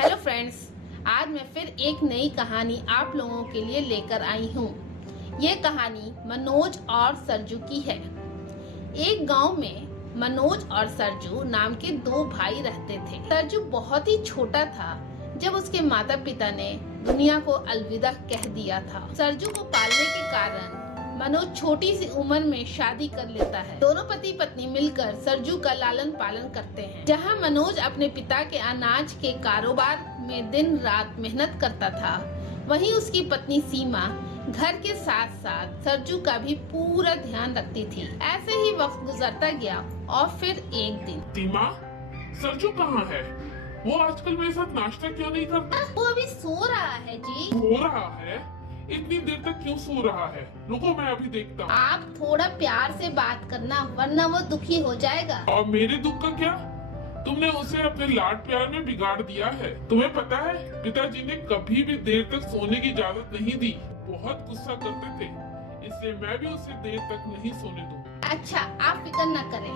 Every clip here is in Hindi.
हेलो फ्रेंड्स, आज मैं फिर एक नई कहानी आप लोगों के लिए लेकर आई हूँ। ये कहानी मनोज और सरजू की है। एक गांव में मनोज और सरजू नाम के दो भाई रहते थे। सरजू बहुत ही छोटा था जब उसके माता पिता ने दुनिया को अलविदा कह दिया था। सरजू को पालने के कारण मनोज छोटी सी उम्र में शादी कर लेता है। दोनों पति पत्नी मिलकर सरजू का लालन पालन करते हैं। जहां मनोज अपने पिता के अनाज के कारोबार में दिन रात मेहनत करता था, वहीं उसकी पत्नी सीमा घर के साथ साथ सरजू का भी पूरा ध्यान रखती थी। ऐसे ही वक्त गुजरता गया और फिर एक दिन। सीमा, सरजू कहाँ है? वो आजकल मेरे साथ नाश्ता क्यों नहीं करता? वो अभी सो रहा है जी। सो रहा है? इतनी देर तक क्यों सो रहा है? रुको, मैं अभी देखता हूँ। आप थोड़ा प्यार से बात करना, वरना वो दुखी हो जाएगा। और मेरे दुख का क्या? तुमने उसे अपने लाड प्यार में बिगाड़ दिया है। तुम्हें पता है, पिताजी ने कभी भी देर तक सोने की इजाजत नहीं दी। बहुत गुस्सा करते थे, इसलिए मैं भी उसे देर तक नहीं सोने दूंगा। अच्छा, आप फिक्र न करें,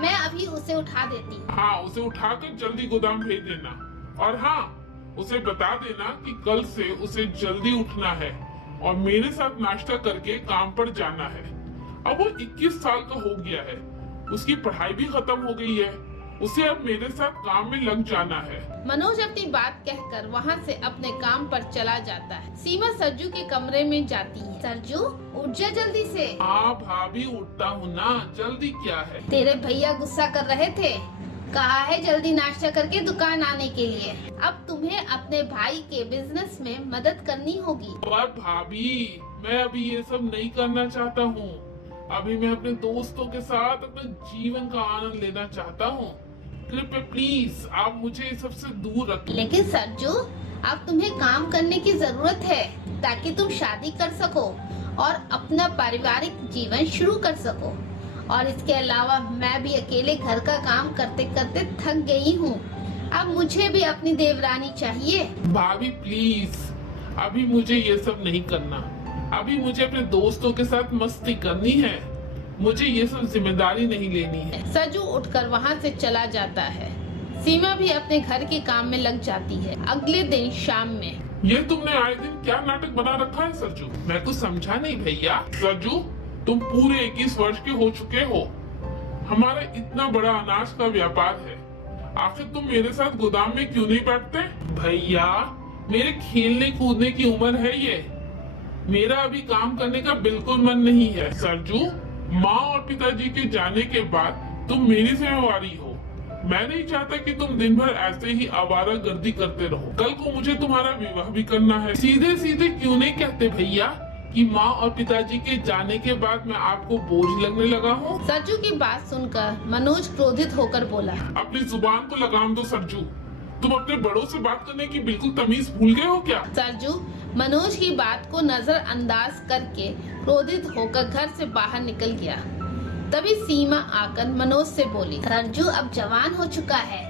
मैं अभी उसे उठा देती हूँ। हाँ, उसे उठाकर जल्दी गोदाम भेज देना। और हाँ, उसे बता देना कि कल से उसे जल्दी उठना है और मेरे साथ नाश्ता करके काम पर जाना है। अब वो 21 साल का हो गया है, उसकी पढ़ाई भी खत्म हो गई है। उसे अब मेरे साथ काम में लग जाना है। मनोज अपनी बात कहकर वहाँ से अपने काम पर चला जाता है। सीमा सरजू के कमरे में जाती है। सरजू, उठ जा जल्दी से। हाँ भाभी, उठता हूँ ना, जल्दी क्या है? तेरे भैया गुस्सा कर रहे थे, कहा है जल्दी नाश्ता करके दुकान आने के लिए। अब तुम्हें अपने भाई के बिजनेस में मदद करनी होगी। पर भाभी, मैं अभी ये सब नहीं करना चाहता हूँ। अभी मैं अपने दोस्तों के साथ अपने जीवन का आनंद लेना चाहता हूँ। कृपया प्लीज आप मुझे सबसे दूर रखें। लेकिन सरजू, अब तुम्हें काम करने की जरूरत है ताकि तुम शादी कर सको और अपना पारिवारिक जीवन शुरू कर सको। और इसके अलावा मैं भी अकेले घर का काम करते करते थक गई हूँ। अब मुझे भी अपनी देवरानी चाहिए। भाभी प्लीज, अभी मुझे ये सब नहीं करना। अभी मुझे अपने दोस्तों के साथ मस्ती करनी है। मुझे ये सब जिम्मेदारी नहीं लेनी है। सरजू उठकर वहाँ से चला जाता है। सीमा भी अपने घर के काम में लग जाती है। अगले दिन शाम में। ये तुमने आए दिन क्या नाटक बना रखा है सरजू? मैं कुछ समझा नहीं भैया। सरजू, तुम पूरे 21 वर्ष के हो चुके हो। हमारा इतना बड़ा अनाज का व्यापार है, आखिर तुम मेरे साथ गोदाम में क्यों नहीं बैठते? भैया, मेरे खेलने कूदने की उम्र है ये। मेरा अभी काम करने का बिल्कुल मन नहीं है। सरजू, माँ और पिताजी के जाने के बाद तुम मेरी जिम्मेवारी हो। मैं नहीं चाहता कि तुम दिन भर ऐसे ही आवारागर्दी करते रहो। कल को मुझे तुम्हारा विवाह भी करना है। सीधे सीधे क्यों नहीं कहते भैया कि माँ और पिताजी के जाने के बाद मैं आपको बोझ लगने लगा हूँ? सरजू की बात सुनकर मनोज क्रोधित होकर बोला, अपनी जुबान को लगाम दो सरजू। तुम अपने बड़ों से बात करने की बिल्कुल तमीज भूल गए हो क्या? सरजू मनोज की बात को नजरअंदाज करके क्रोधित होकर घर से बाहर निकल गया। तभी सीमा आकर मनोज से बोली, सरजू अब जवान हो चुका है,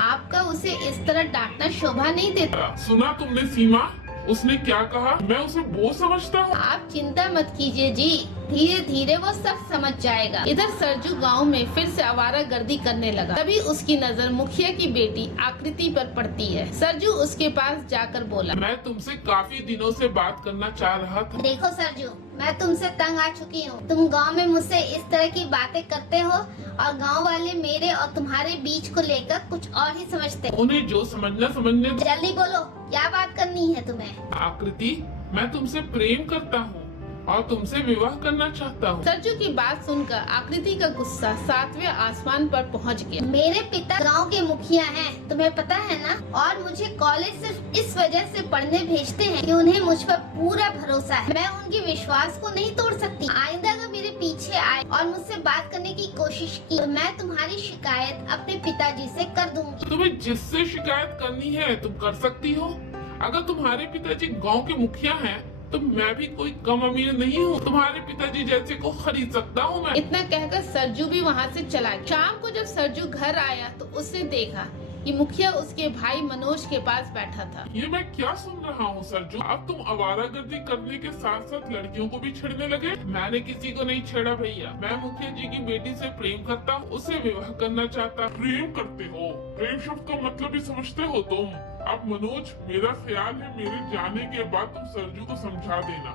आपका उसे इस तरह डांटना शोभा नहीं देता। सुना तुमने सीमा, उसने क्या कहा? मैं उसे बोझ समझता हूँ? आप चिंता मत कीजिए जी, धीरे धीरे वो सब समझ जाएगा। इधर सरजू गांव में फिर से आवारागर्दी करने लगा। तभी उसकी नजर मुखिया की बेटी आकृति पर पड़ती है। सरजू उसके पास जाकर बोला, मैं तुमसे काफी दिनों से बात करना चाह रहा था। देखो सरजू, मैं तुमसे तंग आ चुकी हूँ। तुम गांव में मुझसे इस तरह की बातें करते हो और गांव वाले मेरे और तुम्हारे बीच को लेकर कुछ और ही समझते हैं। उन्हें जो समझना समझने दो। जल्दी बोलो, क्या बात करनी है तुम्हें? आकृति, मैं तुमसे प्रेम करता हूँ और तुमसे विवाह करना चाहता हूँ। सरजू की बात सुनकर आकृति का गुस्सा 7वें आसमान पर पहुंच गया। मेरे पिता गांव के मुखिया हैं, तुम्हें पता है ना? और मुझे कॉलेज सिर्फ इस वजह से पढ़ने भेजते हैं कि उन्हें मुझ पर पूरा भरोसा है। मैं उनके विश्वास को नहीं तोड़ सकती। आइंदा अगर मेरे पीछे आए और मुझसे बात करने की कोशिश की तो मैं तुम्हारी शिकायत अपने पिताजी से कर दूंगी। तुम्हें जिससे शिकायत करनी है तुम कर सकती हो। अगर तुम्हारे पिताजी गांव के मुखिया हैं, तो मैं भी कोई कम अमीर नहीं हूँ। तुम्हारे पिताजी जैसे को खरीद सकता हूँ मैं। इतना कहकर सरजू भी वहाँ से चला गया। शाम को जब सरजू घर आया तो उसने देखा कि मुखिया उसके भाई मनोज के पास बैठा था। ये मैं क्या सुन रहा हूँ सरजू? अब तुम आवारागर्दी करने के साथ साथ लड़कियों को भी छेड़ने लगे? मैंने किसी को नहीं छेड़ा भैया। मैं मुखिया जी की बेटी से प्रेम करता हूँ, उसे विवाह करना चाहता। प्रेम करते हो? प्रेम शब्द का मतलब ही समझते हो तुम? अब मनोज, मेरा ख्याल है मेरे जाने के बाद तुम सरजू को समझा देना।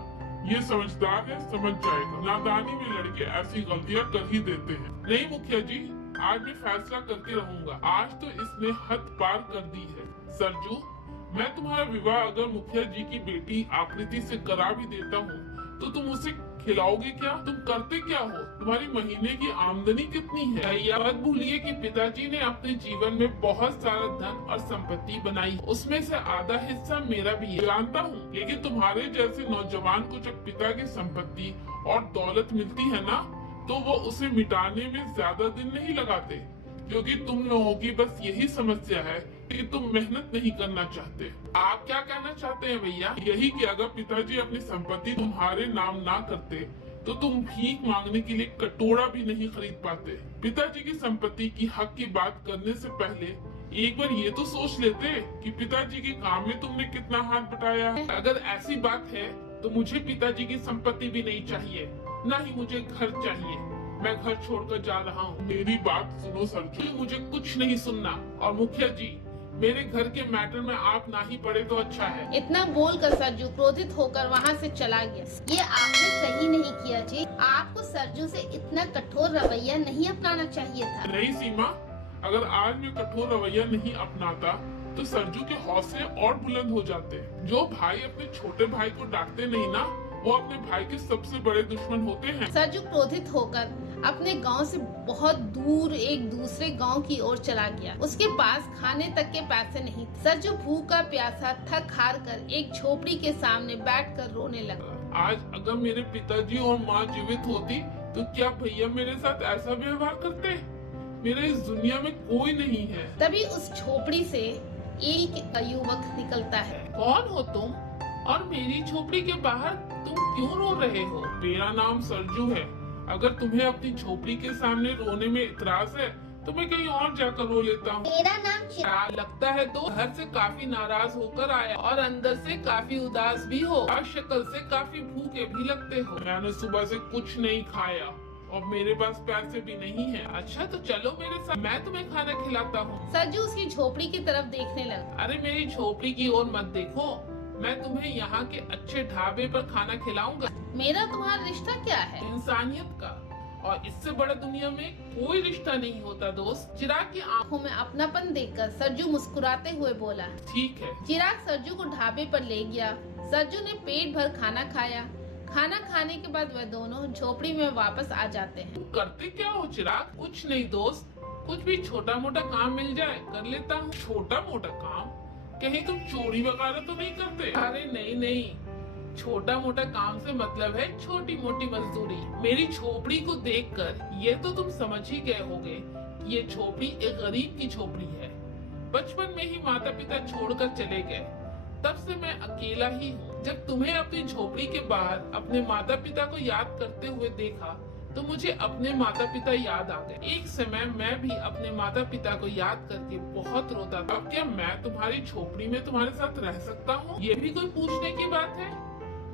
ये समझदार है, समझ जाएगा। नादानी में लड़के ऐसी गलतियां कर ही देते हैं। नहीं मुखिया जी, आज मैं फैसला करके रहूंगा। आज तो इसने हद पार कर दी है। सरजू, मैं तुम्हारा विवाह अगर मुखिया जी की बेटी आकृति से करा भी देता हूँ तो तुम उसे खिलाओगे क्या? तुम करते क्या हो? तुम्हारी महीने की आमदनी कितनी है? भैया मत भूलिए कि पिताजी ने अपने जीवन में बहुत सारा धन और संपत्ति बनाई, उसमें से आधा हिस्सा मेरा भी है। जानता हूँ, लेकिन तुम्हारे जैसे नौजवान को जब पिता की संपत्ति और दौलत मिलती है ना, तो वो उसे मिटाने में ज्यादा दिन नहीं लगाते, क्योंकि तुम लोगों की बस यही समस्या है कि तुम मेहनत नहीं करना चाहते। आप क्या कहना चाहते हैं भैया? यही कि अगर पिताजी अपनी संपत्ति तुम्हारे नाम ना करते तो तुम भीख मांगने के लिए कटोरा भी नहीं खरीद पाते। पिताजी की संपत्ति की हक की बात करने से पहले एक बार ये तो सोच लेते कि पिताजी के काम में तुमने कितना हाथ बटाया है। अगर ऐसी बात है तो मुझे पिताजी की संपत्ति भी नहीं चाहिए, न ही मुझे घर चाहिए। मैं घर छोड़कर जा रहा हूँ। मेरी बात सुनो सरजू, मुझे कुछ नहीं सुनना। और मुखिया जी, मेरे घर के मैटर में आप ना ही पड़े तो अच्छा है। इतना बोलकर सरजू क्रोधित होकर वहाँ से चला गया। ये आपने सही नहीं किया जी। आपको सरजू से इतना कठोर रवैया नहीं अपनाना चाहिए था। नहीं सीमा, अगर आज मैं कठोर रवैया नहीं अपनाता तो सरजू के हौसले और बुलंद हो जाते। जो भाई अपने छोटे भाई को डांटते नहीं ना, वो अपने भाई के सबसे बड़े दुश्मन होते हैं। सरजू क्रोधित होकर अपने गांव से बहुत दूर एक दूसरे गांव की ओर चला गया। उसके पास खाने तक के पैसे नहीं थे। सरजू भूखा प्यासा थक हार कर एक झोपड़ी के सामने बैठकर रोने लगा। आज अगर मेरे पिताजी और माँ जीवित होती तो क्या भैया मेरे साथ ऐसा व्यवहार करते? मेरे इस दुनिया में कोई नहीं है। तभी उस झोपड़ी से एक युवक निकलता है। कौन हो तुम और मेरी झोपड़ी के बाहर तुम क्यों रो रहे हो? मेरा नाम सरजू है। अगर तुम्हें अपनी झोपड़ी के सामने रोने में इतराज है तो मैं कहीं और जाकर रो लेता हूँ। मेरा नाम चिराग। लगता है तो घर से काफी नाराज होकर आया और अंदर से काफी उदास भी हो और शक्ल से काफी भूखे भी लगते हो। मैंने सुबह से कुछ नहीं खाया और मेरे पास पैसे भी नहीं है। अच्छा तो चलो मेरे साथ, मैं तुम्हें खाना खिलाता हूँ। सरजू उसकी झोपड़ी की तरफ देखने लगा। अरे मेरी झोपड़ी की ओर मत देखो, मैं तुम्हें यहाँ के अच्छे ढाबे पर खाना खिलाऊंगा। मेरा तुम्हारा रिश्ता क्या है? इंसानियत का, और इससे बड़ा दुनिया में कोई रिश्ता नहीं होता दोस्त। चिराग की आंखों में अपनापन देखकर सरजू मुस्कुराते हुए बोला। ठीक है। चिराग सरजू को ढाबे पर ले गया। सरजू ने पेट भर खाना खाया। खाना खाने के बाद वह दोनों झोपड़ी में वापस आ जाते हैं। तुम करते क्या हो चिराग? कुछ नहीं दोस्त, कुछ भी छोटा मोटा काम मिल जाए कर लेता हूँ। छोटा मोटा काम? कहीं तुम चोरी वगैरह तो नहीं करते? अरे नहीं नहीं, छोटा मोटा काम से मतलब है छोटी मोटी मजदूरी। मेरी झोपड़ी को देखकर ये तो तुम समझ ही गए होगे कि ये झोपड़ी एक गरीब की झोपड़ी है। बचपन में ही माता पिता छोड़कर चले गए, तब से मैं अकेला ही हूँ। जब तुम्हें अपनी झोपड़ी के बाहर अपने माता पिता को याद करते हुए देखा तो मुझे अपने माता पिता याद आ गए। एक समय मैं भी अपने माता पिता को याद करके बहुत रोता था। अब क्या मैं तुम्हारी झोपड़ी में तुम्हारे साथ रह सकता हूँ? ये भी कोई पूछने की बात है?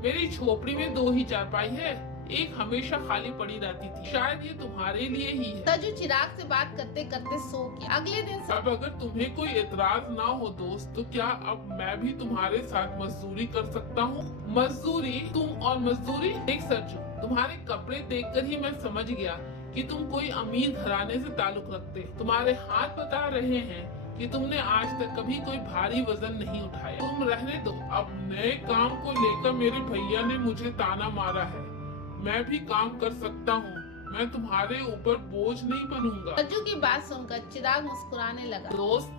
मेरी झोपड़ी में 2 ही चारपाई है, एक हमेशा खाली पड़ी रहती थी। शायद ये तुम्हारे लिए ही है। सरजू चिराग से बात करते करते सो गया। अगले दिन अब अगर तुम्हें कोई एतराज ना हो दोस्त, तो क्या अब मैं भी तुम्हारे साथ मजदूरी कर सकता हूँ? मजदूरी? तुम और मजदूरी? देख सरजू, तुम्हारे कपड़े देखकर ही मैं समझ गया कि तुम कोई अमीर घराने से ताल्लुक रखते। तुम्हारे हाथ बता रहे हैं कि तुमने आज तक कभी कोई भारी वजन नहीं उठाया। तुम रहने दो। अब नए काम को लेकर मेरे भैया ने मुझे ताना मारा है। मैं भी काम कर सकता हूँ, मैं तुम्हारे ऊपर बोझ नहीं बनूंगा। सरजू की बात सुनकर चिराग मुस्कुराने लगा। दोस्त,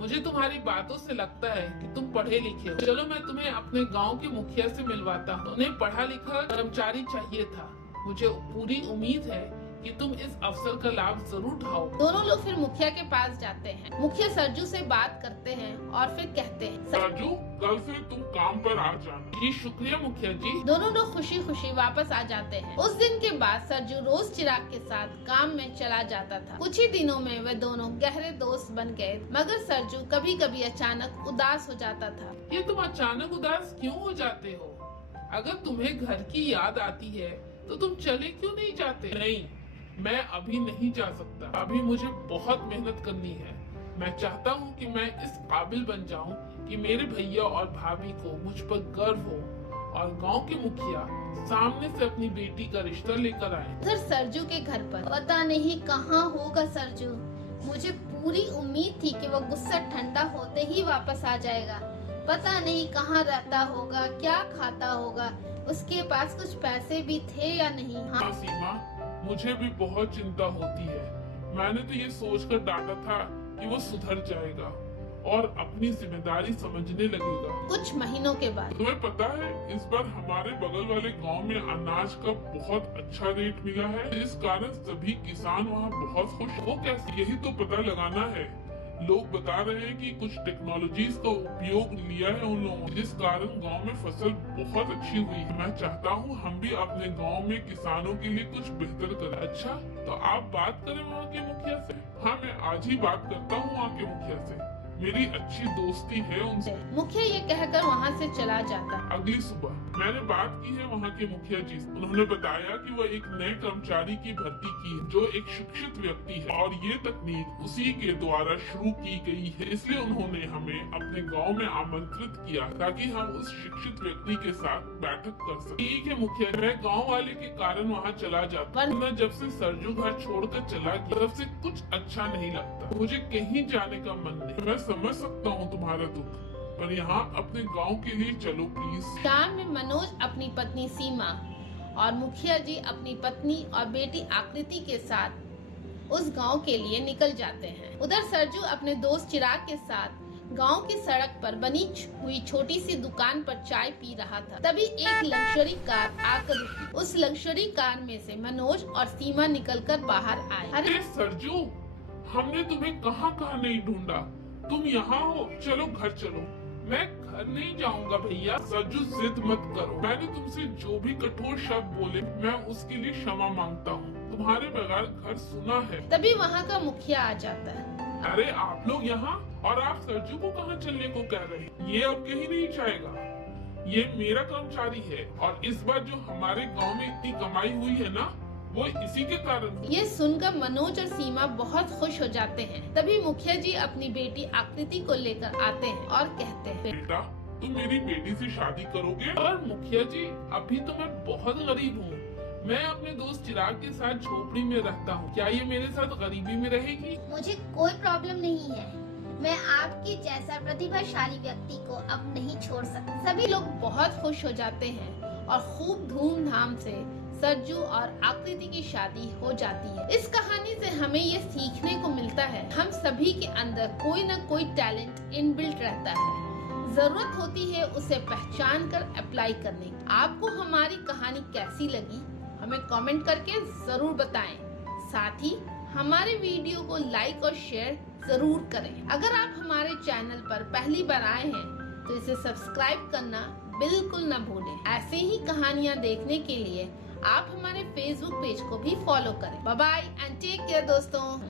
मुझे तुम्हारी बातों से लगता है कि तुम पढ़े लिखे हो। चलो मैं तुम्हें अपने गांव के मुखिया से मिलवाता हूँ। उन्हें पढ़ा लिखा कर्मचारी चाहिए था। मुझे पूरी उम्मीद है कि तुम इस अवसर का लाभ जरूर उठाओ। दोनों लोग फिर मुखिया के पास जाते हैं। मुखिया सरजू से बात करते हैं और फिर कहते हैं, सरजू कल से तुम काम पर आ जाना। जी शुक्रिया मुखिया जी। दोनों लोग खुशी खुशी वापस आ जाते हैं। उस दिन के बाद सरजू रोज चिराग के साथ काम में चला जाता था। कुछ ही दिनों में वे दोनों गहरे दोस्त बन गए, मगर सरजू कभी कभी अचानक उदास हो जाता था। ये तुम अचानक उदास क्यों हो जाते हो? अगर तुम्हें घर की याद आती है तो तुम चले क्यों नहीं जाते? नहीं, मैं अभी नहीं जा सकता। अभी मुझे बहुत मेहनत करनी है। मैं चाहता हूँ कि मैं इस काबिल बन जाऊँ कि मेरे भैया और भाभी को मुझ पर गर्व हो और गांव के मुखिया सामने से अपनी बेटी का रिश्ता लेकर आए। उधर सरजू के घर पर पता नहीं कहाँ होगा सरजू। मुझे पूरी उम्मीद थी कि वो गुस्सा ठंडा होते ही वापस आ जाएगा। पता नहीं कहाँ रहता होगा, क्या खाता होगा, उसके पास कुछ पैसे भी थे या नहीं। हाँ सीमा, मुझे भी बहुत चिंता होती है। मैंने तो ये सोचकर डांटा था कि वो सुधर जाएगा और अपनी जिम्मेदारी समझने लगेगा। कुछ महीनों के बाद तुम्हें पता है, इस बार हमारे बगल वाले गांव में अनाज का बहुत अच्छा रेट मिला है, इस कारण सभी किसान वहाँ बहुत खुश। वो कैसे, यही तो पता लगाना है। लोग बता रहे हैं कि कुछ टेक्नोलॉजीज का उपयोग लिया है उन लोगों ने, जिस कारण गांव में फसल बहुत अच्छी हुई है। मैं चाहता हूं हम भी अपने गांव में किसानों के लिए कुछ बेहतर करें। अच्छा, तो आप बात करें वहाँ के मुखिया से। हाँ, मैं आज ही बात करता हूँ वहाँ के मुखिया से, मेरी अच्छी दोस्ती है उनसे। मुखिया ये कहकर वहाँ से चला जाता है। अगली सुबह मैंने बात की है वहाँ के मुखिया जी से। उन्होंने बताया कि वह एक नए कर्मचारी की भर्ती की है जो एक शिक्षित व्यक्ति है और ये तकनीक उसी के द्वारा शुरू की गई है। इसलिए उन्होंने हमें अपने गांव में आमंत्रित किया ताकि हम उस शिक्षित व्यक्ति के साथ बैठक कर सकें। ठीक है मुखिया, मैं गाँव वाले के कारण वहाँ चला जाता, वरना जब से सरजू घर छोड़कर चला गया तब से कुछ अच्छा नहीं लगता। मुझे कहीं जाने का मन नहीं। मैं समझ सकता हूँ तुम्हारा दुख, पर यहाँ अपने गांव के लिए चलो प्लीज। शाम में मनोज अपनी पत्नी सीमा और मुखिया जी अपनी पत्नी और बेटी आकृति के साथ उस गांव के लिए निकल जाते हैं। उधर सरजू अपने दोस्त चिराग के साथ गांव की सड़क पर बनी हुई छोटी सी दुकान पर चाय पी रहा था। तभी एक लग्जरी कार आकर रुकी। उस लग्जरी कार में से मनोज और सीमा निकलकर बाहर आए। अरे सरजू, हमने तुम्हें कहाँ कहाँ नहीं ढूंढा, तुम यहाँ हो। चलो घर चलो। मैं घर नहीं जाऊंगा भैया। सरजू जिद मत करो, मैंने तुमसे जो भी कठोर शब्द बोले मैं उसके लिए क्षमा मांगता हूँ। तुम्हारे बगैर घर सुना है। तभी वहाँ का मुखिया आ जाता है। अरे आप लोग यहाँ, और आप सरजू को कहाँ चलने को कह रहे हैं? ये अब कहीं नहीं जाएगा। ये मेरा कर्मचारी है और इस बार जो हमारे गाँव में इतनी कमाई हुई है ना, वो इसी के कारण। ये सुनकर मनोज और सीमा बहुत खुश हो जाते हैं। तभी मुखिया जी अपनी बेटी आकृति को लेकर आते हैं और कहते हैं, बेटा तुम मेरी बेटी से शादी करोगे? और मुखिया जी, अभी तो मैं बहुत गरीब हूँ। मैं अपने दोस्त चिराग के साथ झोपड़ी में रहता हूँ। क्या ये मेरे साथ गरीबी में रहेगी? मुझे कोई प्रॉब्लम नहीं है। मैं आपकी जैसा प्रतिभाशाली व्यक्ति को अब नहीं छोड़ सकती। सभी लोग बहुत खुश हो जाते हैं और खूब धूमधाम से सरजू और आकृति की शादी हो जाती है। इस कहानी से हमें ये सीखने को मिलता है, हम सभी के अंदर कोई न कोई टैलेंट इनबिल्ट रहता है। जरूरत होती है उसे पहचान कर अप्लाई करने की। आपको हमारी कहानी कैसी लगी हमें कमेंट करके जरूर बताएं। साथ ही हमारे वीडियो को लाइक और शेयर जरूर करें। अगर आप हमारे चैनल पर पहली बार आए हैं तो इसे सब्सक्राइब करना बिल्कुल न भूलें। ऐसे ही कहानियाँ देखने के लिए आप हमारे फेसबुक पेज को भी फॉलो करें। Bye bye and take care दोस्तों।